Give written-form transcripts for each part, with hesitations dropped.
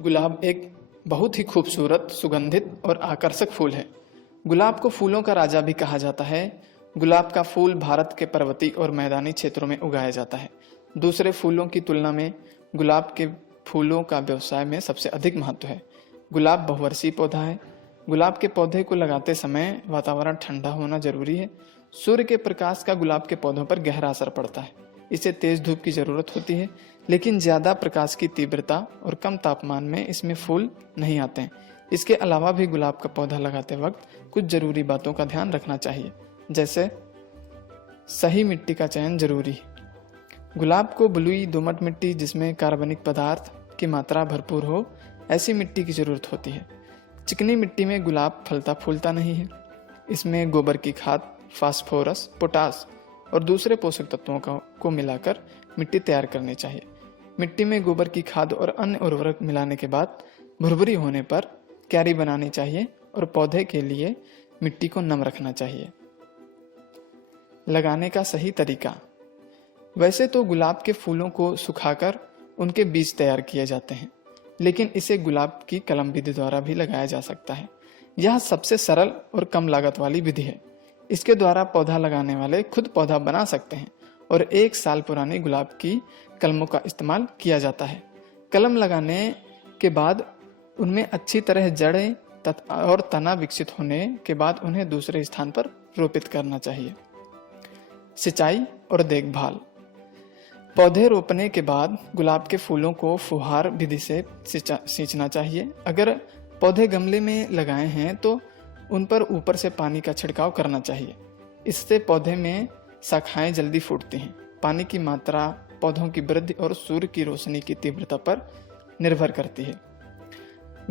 गुलाब एक बहुत ही खूबसूरत, सुगंधित और आकर्षक फूल है। गुलाब को फूलों का राजा भी कहा जाता है। गुलाब का फूल भारत के पर्वतीय और मैदानी क्षेत्रों में उगाया जाता है। दूसरे फूलों की तुलना में गुलाब के फूलों का व्यवसाय में सबसे अधिक महत्व है। गुलाब बहुवर्षीय पौधा है। गुलाब के पौधे को लगाते समय वातावरण ठंडा होना जरूरी है। सूर्य के प्रकाश का गुलाब के पौधों पर गहरा असर पड़ता है। इसे तेज धूप की जरूरत होती है, लेकिन ज्यादा प्रकाश की तीव्रता और कम तापमान में इसमें फूल नहीं आते हैं। इसके अलावा भी गुलाब का पौधा लगाते वक्त कुछ जरूरी बातों का ध्यान रखना चाहिए, जैसे सही मिट्टी का चयन जरूरी है। गुलाब को बलुई दोमट मिट्टी जिसमें कार्बनिक पदार्थ की मात्रा भरपूर हो, ऐसी मिट्टी की जरूरत होती है। चिकनी मिट्टी में गुलाब फलता फूलता नहीं है। इसमें गोबर की खाद, फास्फोरस, पोटास और दूसरे पोषक तत्वों को मिलाकर मिट्टी तैयार करनी चाहिए। मिट्टी में गोबर की खाद और अन्य उर्वरक मिलाने के बाद भुरभुरी होने पर क्यारी बनानी चाहिए और पौधे के लिए मिट्टी को नम रखना चाहिए। लगाने का सही तरीका। वैसे तो गुलाब के फूलों को सुखाकर उनके बीज तैयार किए जाते हैं, लेकिन इसे गुलाब की कलम विधि द्वारा भी लगाया जा सकता है। यह सबसे सरल और कम लागत वाली विधि है। इसके द्वारा पौधा लगाने वाले खुद पौधा बना सकते हैं और 1 साल पुरानी गुलाब की कलमों का इस्तेमाल किया जाता है। कलम लगाने के बाद उनमें अच्छी तरह जड़ें और तना विकसित होने के बाद उन्हें दूसरे स्थान पर रोपित करना चाहिए। सिंचाई और देखभाल। पौधे रोपने के बाद गुलाब के फूलों को फुहार विधि से सींचना चाहिए। अगर पौधे गमले में लगाए हैं तो उन पर ऊपर से पानी का छिड़काव करना चाहिए। इससे पौधे में शाखाएं जल्दी फूटती हैं। पानी की मात्रा पौधों की वृद्धि और सूर्य की रोशनी की तीव्रता पर निर्भर करती है।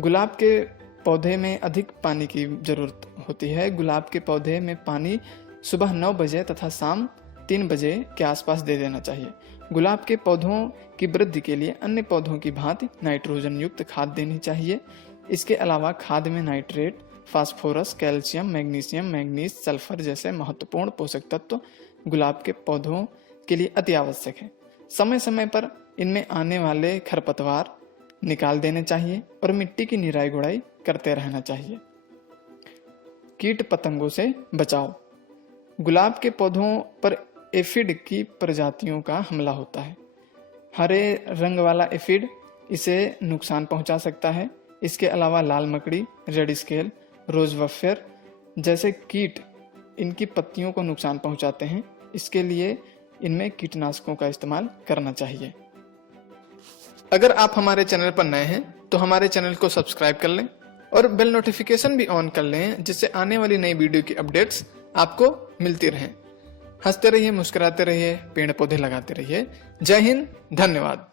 गुलाब के पौधे में अधिक पानी की जरूरत होती है। गुलाब के पौधे में पानी सुबह 9 बजे तथा शाम 3 बजे के आसपास दे देना चाहिए। गुलाब के पौधों की वृद्धि के लिए अन्य पौधों की भांति नाइट्रोजन युक्त खाद देनी चाहिए। इसके अलावा खाद में nitrate, phosphorus, calcium, magnesium, manganese, sulphur जैसे महत्वपूर्ण पोषक तत्व गुलाब के पौधों के लिए अति आवश्यक है। समय समय पर इनमें आने वाले खरपतवार निकाल देने चाहिए और मिट्टी की निराई गुड़ाई करते रहना चाहिए। कीट पतंगों से बचाव। गुलाब के पौधों पर एफिड की प्रजातियों का हमला होता है। हरे रंग वाला एफिड इसे नुकसान पहुंचा सकता है। इसके अलावा लाल मकड़ी, रेड स्केल, रोज वफेयर जैसे कीट इनकी पत्तियों को नुकसान पहुंचाते हैं। इसके लिए इनमें कीटनाशकों का इस्तेमाल करना चाहिए। अगर आप हमारे चैनल पर नए हैं तो हमारे चैनल को सब्सक्राइब कर लें और बेल नोटिफिकेशन भी ऑन कर लें, जिससे आने वाली नई वीडियो की अपडेट्स आपको मिलती रहें। हंसते रहिए, मुस्कुराते रहिए, पेड़ पौधे लगाते रहिए। जय हिंद, धन्यवाद।